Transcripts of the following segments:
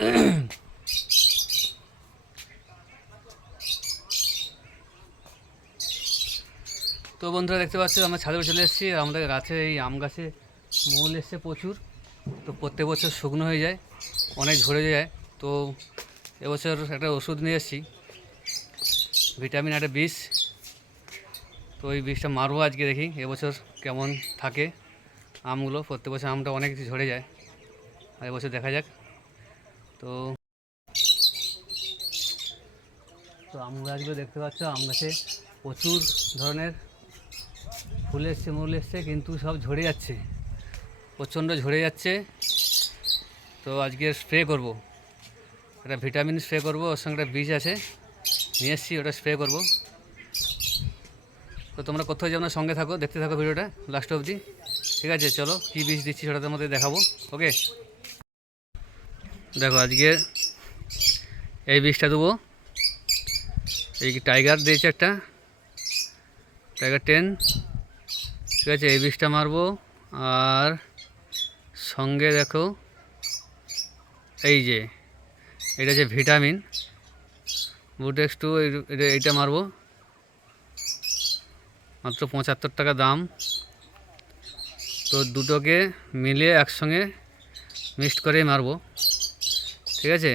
তো বন্ধুরা দেখতে পাচ্ছ, আমরা ছাদে চলে এসেছি। আমাদের গাছে এই আম গাছে মৌল এসছে প্রচুর। তো প্রত্যেক বছর শুকনো হয়ে যায়, অনেক ঝরে যায়। তো এবছর একটা ওষুধ নিয়ে এসেছি, ভিটামিন একটা বিষ। তো ওই বিষটা মারবো আজকে দেখি এবছর কেমন থাকে আমগুলো। প্রত্যেক বছর আমটা অনেক ঝরে যায়। আর এবছর দেখা যাক। তো তো আম গাছগুলো দেখতে পাচ্ছ, আম গাছে প্রচুর ধরনের ফুল এসছে মূল এসছে, কিন্তু সব ঝরে যাচ্ছে, প্রচণ্ড ঝরে যাচ্ছে। তো আজকে স্প্রে করব। একটা ভিটামিন স্প্রে করব, ওর সঙ্গে একটা বীজ আছে, নিয়ে এসেছি, ওটা স্প্রে করব। তো তোমরা কোথাও যেমন সঙ্গে থাকো, দেখতে থাকো ভিডিওটা লাস্ট অবধি। ঠিক আছে, চলো, কী বীজ দিচ্ছি সেটা তোমাদের দেখাবো ওকে দেখো আজকে এই বীজটা দেবো। এই টাইগার দিয়েছে একটা? Tiger ten. ঠিক আছে, এই বীজটা মারবো। আর সঙ্গে দেখো, এই যে, এটা যে ভিটামিন। বুটেক্স টু এইটা মারবো। মাত্র পঁচাত্তর টাকা দাম। তো দুটোকে মিলিয়ে একসঙ্গে মিক্সড করেই মারবো। ঠিক আছে?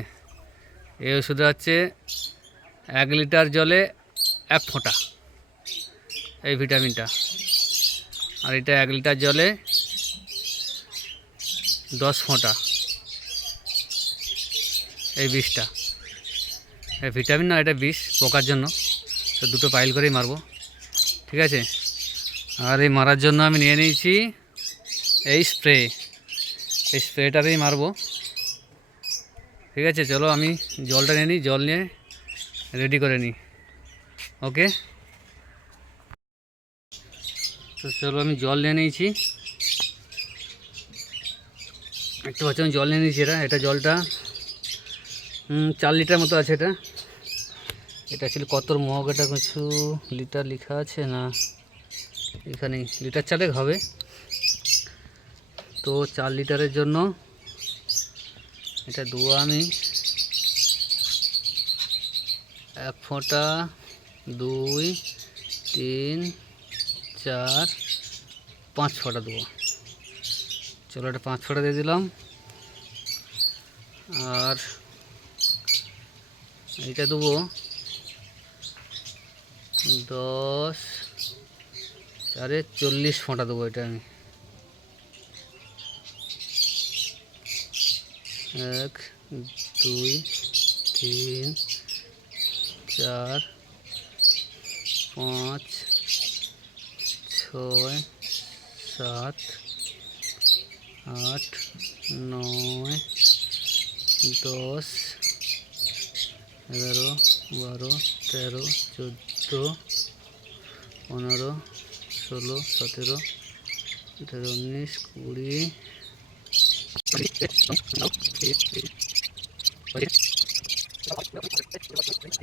এই ওষুধটা হচ্ছে এক লিটার জলে এক ফোঁটা এই ভিটামিনটা। আর এটা এক লিটার জলে দশ ফোঁটা এই বিষটা। এই ভিটামিন না, এটা বিষ পোকার জন্য। তো দুটো পাইল করেই মারবো। ঠিক আছে? আর এই মারার জন্য আমি নিয়ে নিয়েছি এই স্প্রে। এই স্প্রেটাতেই মারবো। ঠিক আছে, চলো আমি জলটা নিয়ে নিই, জল নিয়ে রেডি করে নিই। ওকে তো চলো আমি জল নিয়ে নিয়েছি। একটু পাচ্ছি, আমি জল নিয়ে নিয়েছি এটা। এটা জলটা চার লিটার মতো আছে এটা। এটা অ্যাকচুয়ালি কত মগ? এটা কিছু লিটার লেখা আছে না? এখানে লিটার চারেক হবে। তো চার লিটারের জন্য এটা দেবো আমি। এক ফোঁটা, দুই, তিন, চার, পাঁচ ফোঁটা দেবো চলো এটা পাঁচ ফোঁটা দিয়ে দিলাম। আর এইটা দেবো দশ চারে চল্লিশ ফোঁটা দেবো এটা আমি। এক দুই তিন চার পাঁচ ছয় সাত আট নয় দশ এগারো বারো তেরো চোদ্দ পনেরো ষোলো সতেরো আঠেরো উনিশ কুড়ি Thank you.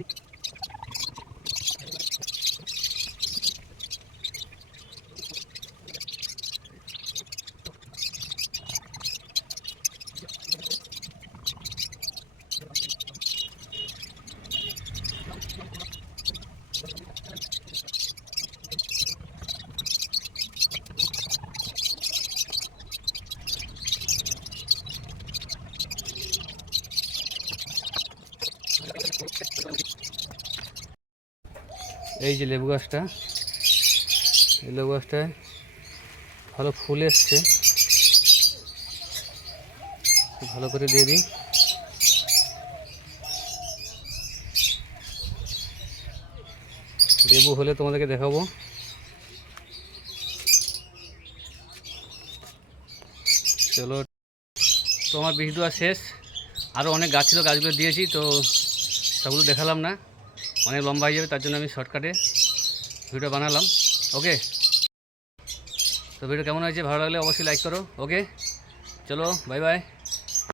এই যে লেবু গাছটা, এই লেবু গাছটায় ভালো ফুল এসছে। ভালো করে দিয়ে দিই। লেবু হলে তোমাদেরকে দেখাবো। চলো, তো আমার বীজ দেওয়া শেষ। আরও অনেক গাছ ছিল, গাছগুলো দিয়েছি, তো সবগুলো দেখালাম না। অনেক লম্বা হয়ে যাবে, তার জন্য আমি শর্টকাটে ভিডিও বানালাম। ওকে তো ভিডিও কেমন হয়েছে? ভালো লাগলে অবশ্যই লাইক করো। ওকে চলো বাই বাই